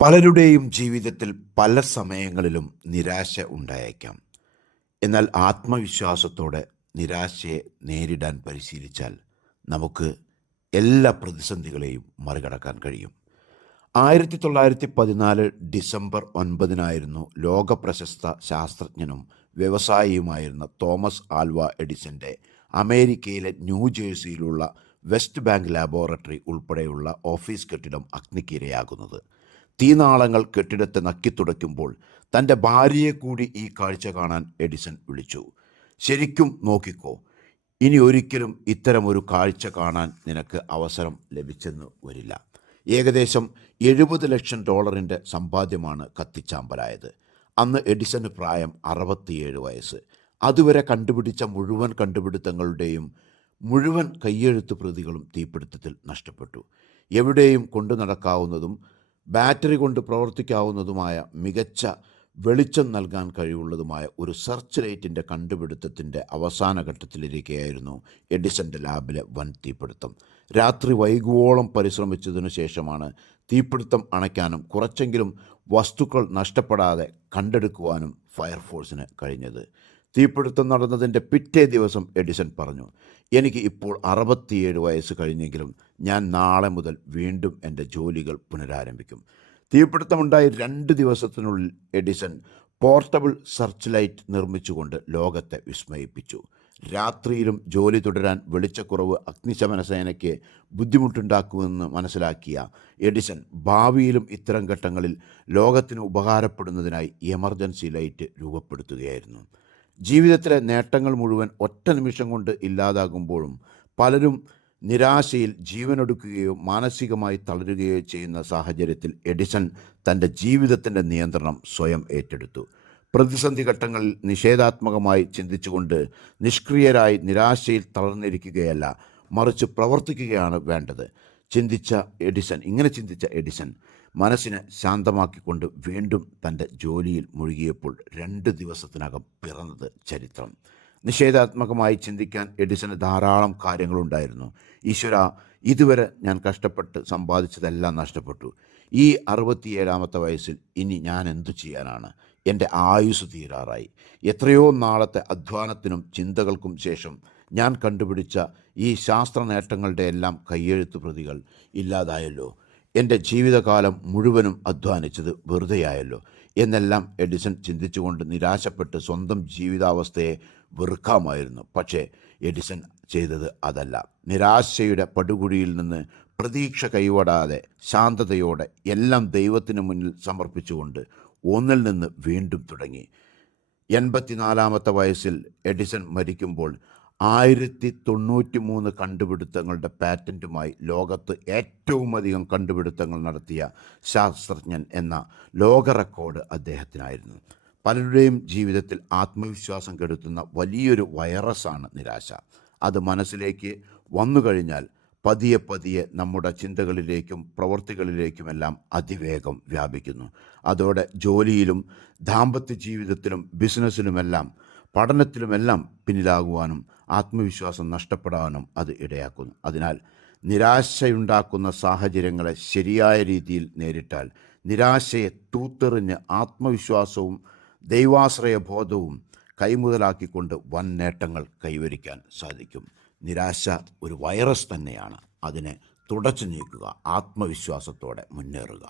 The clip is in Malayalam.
പലരുടെയും ജീവിതത്തിൽ പല സമയങ്ങളിലും നിരാശ ഉണ്ടായേക്കാം. എന്നാൽ ആത്മവിശ്വാസത്തോടെ നിരാശയെ നേരിടാൻ പരിശീലിച്ചാൽ നമുക്ക് എല്ലാ പ്രതിസന്ധികളെയും മറികടക്കാൻ കഴിയും. 1914 ഡിസംബർ 9 ലോകപ്രശസ്ത ശാസ്ത്രജ്ഞനും വ്യവസായിയുമായിരുന്ന തോമസ് ആൽവ എഡിസന്റെ അമേരിക്കയിലെ ന്യൂജേഴ്സിയിലുള്ള വെസ്റ്റ് ബാങ്ക് ലാബോറട്ടറി ഉൾപ്പെടെയുള്ള ഓഫീസ് കെട്ടിടം അഗ്നിക്കിരയാകുന്നത്. തീനാളങ്ങൾ കെട്ടിടത്തെ നക്കിത്തുടയ്ക്കുമ്പോൾ തൻ്റെ ഭാര്യയെ കൂടി ഈ കാഴ്ച കാണാൻ എഡിസൺ വിളിച്ചു. ശരിക്കും നോക്കിക്കോ, ഇനി ഒരിക്കലും ഇത്തരമൊരു കാഴ്ച കാണാൻ നിനക്ക് അവസരം ലഭിച്ചെന്ന് വരില്ല. ഏകദേശം $70 ലക്ഷം സമ്പാദ്യമാണ് കത്തിച്ചാമ്പലായത്. അന്ന് എഡിസന് പ്രായം 67 വയസ്സ്. അതുവരെ കണ്ടുപിടിച്ച മുഴുവൻ കണ്ടുപിടുത്തങ്ങളുടെയും മുഴുവൻ കയ്യെഴുത്ത് പ്രതികളും തീപിടുത്തത്തിൽ നഷ്ടപ്പെട്ടു. എവിടെയും കൊണ്ടു നടക്കാവുന്നതും ബാറ്ററി കൊണ്ട് പ്രവർത്തിക്കാവുന്നതുമായ മികച്ച വെളിച്ചം നൽകാൻ കഴിവുള്ളതുമായ ഒരു സെർച്ച് ലൈറ്റിൻ്റെ കണ്ടുപിടുത്തത്തിൻ്റെ അവസാന ഘട്ടത്തിലിരിക്കുകയായിരുന്നു എഡിസന്റെ ലാബിലെ വൻ തീപിടുത്തം. രാത്രി വൈകുവോളം പരിശ്രമിച്ചതിനു ശേഷമാണ് തീപിടുത്തം അണയ്ക്കാനും കുറച്ചെങ്കിലും വസ്തുക്കൾ നഷ്ടപ്പെടാതെ കണ്ടെടുക്കുവാനും ഫയർഫോഴ്സിന് കഴിഞ്ഞത്. തീപിടുത്തം നടന്നതിൻ്റെ പിറ്റേ ദിവസം എഡിസൺ പറഞ്ഞു, എനിക്ക് ഇപ്പോൾ 67 വയസ്സ് കഴിഞ്ഞെങ്കിലും ഞാൻ നാളെ മുതൽ വീണ്ടും എൻ്റെ ജോലികൾ പുനരാരംഭിക്കും. തീപിടുത്തമുണ്ടായി 2 ദിവസത്തിനുള്ളിൽ എഡിസൺ പോർട്ടബിൾ സെർച്ച് ലൈറ്റ് നിർമ്മിച്ചുകൊണ്ട് ലോകത്തെ വിസ്മയിപ്പിച്ചു. രാത്രിയിലും ജോലി തുടരാൻ വെളിച്ചക്കുറവ് അഗ്നിശമന സേനയ്ക്ക് ബുദ്ധിമുട്ടുണ്ടാക്കുമെന്ന് മനസ്സിലാക്കിയ എഡിസൺ ഭാവിയിലും ഇത്തരം ഘട്ടങ്ങളിൽ ലോകത്തിന് ഉപകാരപ്പെടുന്നതിനായി എമർജൻസി ലൈറ്റ് രൂപപ്പെടുത്തുകയായിരുന്നു. ജീവിതത്തിലെ നേട്ടങ്ങൾ മുഴുവൻ ഒറ്റ നിമിഷം കൊണ്ട് ഇല്ലാതാകുമ്പോഴും പലരും നിരാശയിൽ ജീവനൊടുക്കുകയോ മാനസികമായി തളരുകയോ ചെയ്യുന്ന സാഹചര്യത്തിൽ എഡിസൺ തൻ്റെ ജീവിതത്തിൻ്റെ നിയന്ത്രണം സ്വയം ഏറ്റെടുത്തു. പ്രതിസന്ധി ഘട്ടങ്ങളിൽ നിഷേധാത്മകമായി ചിന്തിച്ചുകൊണ്ട് നിഷ്ക്രിയരായി നിരാശയിൽ തളർന്നിരിക്കുകയല്ല, മറിച്ച് പ്രവർത്തിക്കുകയാണ് വേണ്ടത്. ഇങ്ങനെ ചിന്തിച്ച എഡിസൺ മനസ്സിനെ ശാന്തമാക്കിക്കൊണ്ട് വീണ്ടും തൻ്റെ ജോലിയിൽ മുഴുകിയപ്പോൾ 2 ദിവസത്തിനകം പിറന്നത് ചരിത്രം. നിഷേധാത്മകമായി ചിന്തിക്കാൻ എഡിസന് ധാരാളം കാര്യങ്ങളുണ്ടായിരുന്നു. ഈശ്വര, ഇതുവരെ ഞാൻ കഷ്ടപ്പെട്ട് സമ്പാദിച്ചതെല്ലാം നഷ്ടപ്പെട്ടു. ഈ 67-ാമത്തെ വയസ്സിൽ ഇനി ഞാൻ എന്തു ചെയ്യാനാണ്? എൻ്റെ ആയുസ് തീരാറായി. എത്രയോ നാളത്തെ അധ്വാനത്തിനും ചിന്തകൾക്കും ശേഷം ഞാൻ കണ്ടുപിടിച്ച ഈ ശാസ്ത്ര നേട്ടങ്ങളുടെ എല്ലാം കയ്യെഴുത്ത് പ്രതികൾ ഇല്ലാതായല്ലോ. എൻ്റെ ജീവിതകാലം മുഴുവനും അധ്വാനിച്ചത് വെറുതെയായല്ലോ എന്നെല്ലാം എഡിസൺ ചിന്തിച്ചുകൊണ്ട് നിരാശപ്പെട്ട് സ്വന്തം ജീവിതാവസ്ഥയെ വെറുക്കാമായിരുന്നു. പക്ഷേ എഡിസൺ ചെയ്തത് അതല്ല. നിരാശയുടെ പടുകുഴിയിൽ നിന്ന് പ്രതീക്ഷ കൈവിടാതെ ശാന്തതയോടെ എല്ലാം ദൈവത്തിന് മുന്നിൽ സമർപ്പിച്ചുകൊണ്ട് ഒന്നിൽ നിന്ന് വീണ്ടും തുടങ്ങി. 84-ാമത്തെ വയസ്സിൽ എഡിസൺ മരിക്കുമ്പോൾ 1093 കണ്ടുപിടുത്തങ്ങളുടെ പാറ്റൻറ്റുമായി ലോകത്ത് ഏറ്റവും അധികം കണ്ടുപിടുത്തങ്ങൾ നടത്തിയ ശാസ്ത്രജ്ഞൻ എന്ന ലോക റെക്കോർഡ് അദ്ദേഹത്തിനായിരുന്നു. പലരുടെയും ജീവിതത്തിൽ ആത്മവിശ്വാസം കെടുത്തുന്ന വലിയൊരു വൈറസാണ് നിരാശ. അത് മനസ്സിലേക്ക് വന്നു കഴിഞ്ഞാൽ പതിയെ പതിയെ നമ്മുടെ ചിന്തകളിലേക്കും പ്രവൃത്തികളിലേക്കുമെല്ലാം അതിവേഗം വ്യാപിക്കുന്നു. അതോടെ ജോലിയിലും ദാമ്പത്യ ജീവിതത്തിലും ബിസിനസ്സിലുമെല്ലാം പഠനത്തിലുമെല്ലാം പിന്നിലാകുവാനും ആത്മവിശ്വാസം നഷ്ടപ്പെടാനും അത് ഇടയാക്കുന്നു. അതിനാൽ നിരാശയുണ്ടാക്കുന്ന സാഹചര്യങ്ങളെ ശരിയായ രീതിയിൽ നേരിട്ടാൽ നിരാശയെ തൂത്തെറിഞ്ഞ് ആത്മവിശ്വാസവും ദൈവാശ്രയബോധവും കൈമുതലാക്കിക്കൊണ്ട് വൻ നേട്ടങ്ങൾ കൈവരിക്കാൻ സാധിക്കും. നിരാശ ഒരു വൈറസ് തന്നെയാണ്. അതിനെ തുടച്ചു നീക്കുക, ആത്മവിശ്വാസത്തോടെ മുന്നേറുക.